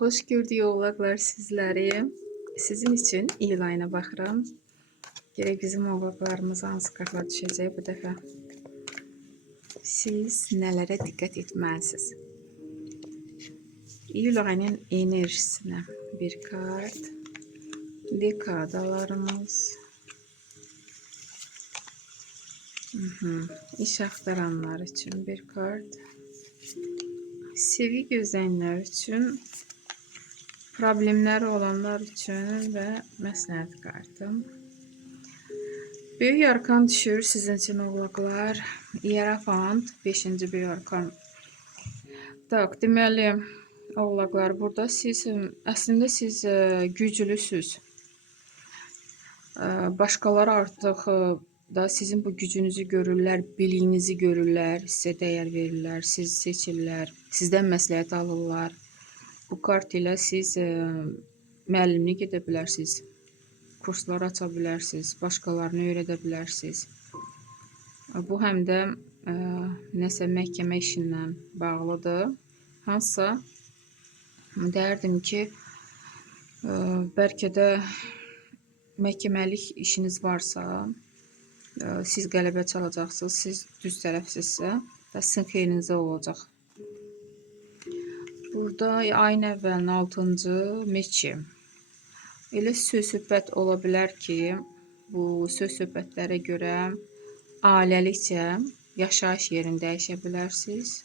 Hoş gördük oğlaklar sizləri. Sizin için iyil ayına baxıram. Gerek bizim oğlaklarımıza hansı kartlar düşəcək bu dəfə. Siz nələrə diqqət etməlisiniz? İyul ayının enerjisinə bir kart. Dekadalarımız. İş axtaranlar üçün bir kart. Sevgi gözləyənlər üçün, problemləri olanlar üçün və məsləhət kartı. Böyük arkan düşür sizin için oğlaqlar. Hierofant 5-ci böyük arkan. Tak, deməli oğlaqlar, burada siz əslində siz güclüsüz. Başqaları artıq da sizin bu gücünüzü görürlər, biliyinizi görürlər, sizə dəyər verirlər, siz seçirlər, sizdən məsləhət alırlar. Bu kart ilə siz müəllimlik edə bilərsiniz, kurslar aça bilərsiniz, başqalarını öyrədə bilərsiniz. Bu həm də nəsə məhkəmə işindən bağlıdır. Hansısa deyərdim ki, bəlkə də məhkəməlik işiniz varsa, siz qələbə çalacaqsınız, siz düz tərəfsizsə və sizin xeyrinizə olacaq. Burada ayın əvvəlin 6-cı meçi. Elə söz-söhbət ola bilər ki, bu söz-söhbətlərə görə ailəlikcə yaşayış yerini dəyişə bilərsiniz.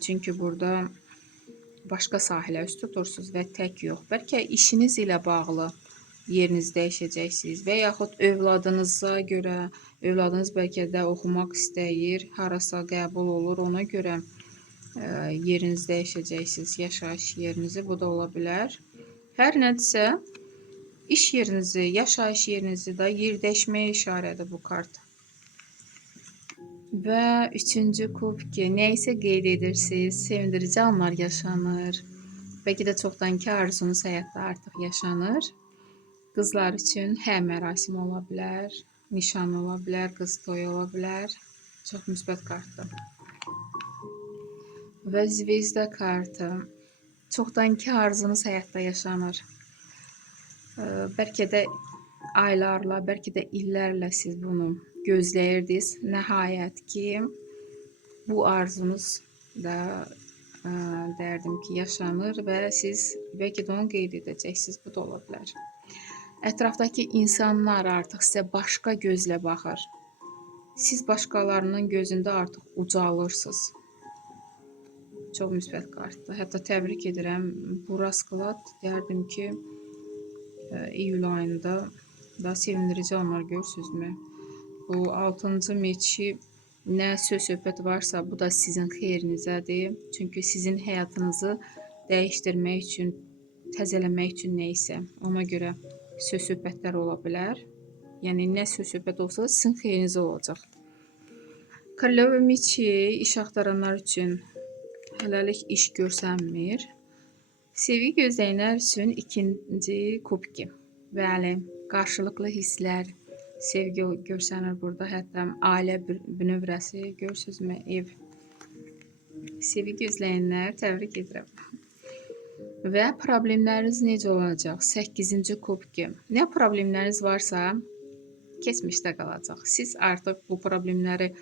Çünki burada başqa sahilə üz tutursunuz və tək yox. Bəlkə işiniz ilə bağlı yerinizi dəyişəcəksiniz və yaxud övladınıza görə, övladınız bəlkə də oxumaq istəyir, harasa qəbul olur, ona görə yerinizi dəyişəcəksiniz, yaşayış yerinizi, bu da ola bilər. Hər nədirsə, iş yerinizi, yaşayış yerinizi də yer dəyişməyə işarədir bu kart. Və 3-cü kubki, nə isə qeyd edirsiniz, sevindirici anlar yaşanır. Bəlkə də çoxdankı arzunuz həyatda artıq yaşanır. Qızlar üçün hə mərasim ola bilər, nişan ola bilər, qız toyu ola bilər. Çox müsbət kartdır. Və zvezda kartı. Çoxdankı arzunuz həyatda yaşanır. Bəlkə də aylarla, bəlkə də illərlə siz bunu gözləyirdiniz. Nəhayət ki, bu arzunuz da derdim ki yaşanır və siz bəlkə də onu qeyd edəcəksiniz. Bu da ola bilər. Ətrafdakı insanlar artıq sizə başqa gözlə baxır. Siz başqalarının gözündə artıq ucalırsınız. Çox müsbət kartdır. Hətta təbrik edirəm. Bu rasklad deyərdim ki, iyul ayında da sevindirici anlar görürsünüzmü? Bu 6-cı meçi, nə söz-söhbət varsa, bu da sizin xeyrinizədir. Çünki sizin həyatınızı dəyişdirmək üçün, təzələmək üçün nə isə, ona görə söz-söhbətlər ola bilər. Yəni, nə söz-söhbət olsa, sizin xeyrinizə olacaq. Koroleva meçi iş axtaranlar üçün hələlik iş görsənmir. Sevgi gözləyənlər üçün 2-ci kubki. Bəli, qarşılıqlı hisslər, sevgi görsənir burada. Hətta ailə bünövrəsi, görürsünüzmü, ev. Sevgi gözləyənlər, təbrik edirəm. Və problemləriniz necə olacaq? 8-ci kubki. Nə problemləriniz varsa, keçmişdə qalacaq. Siz artıq bu problemləri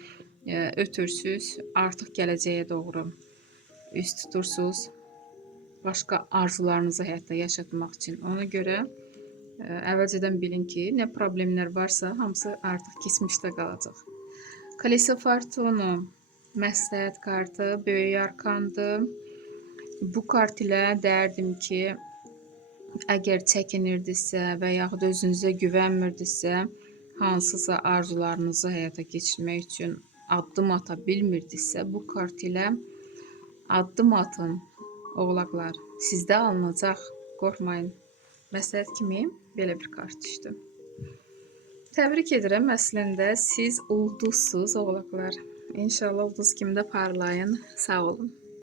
ötürsüz, artıq gələcəyə doğru üst tutursunuz. Başqa arzularınızı həyatda yaşatmaq üçün. Ona görə əvvəlcədən bilin ki, nə problemlər varsa, hamısı artıq keçmişdə qalacaq. Kaleso Fortuna, məsləhət kartı, böyük arkandır. Bu kart ilə deyərdim ki, əgər çəkinirdisə və yaxud özünüzə güvənmirdinizsə, hansısa arzularınızı həyata keçirmək üçün addım ata bilmirdinizsə, bu kart ilə addım atın, oğlaqlar. Sizdə alınacaq, qorxmayın. Məsləhət kimi belə bir kart düşdü. Təbrik edirəm, əslində siz ulduzsuz, oğlaqlar. İnşallah ulduz kimi də parlayın. Sağ olun.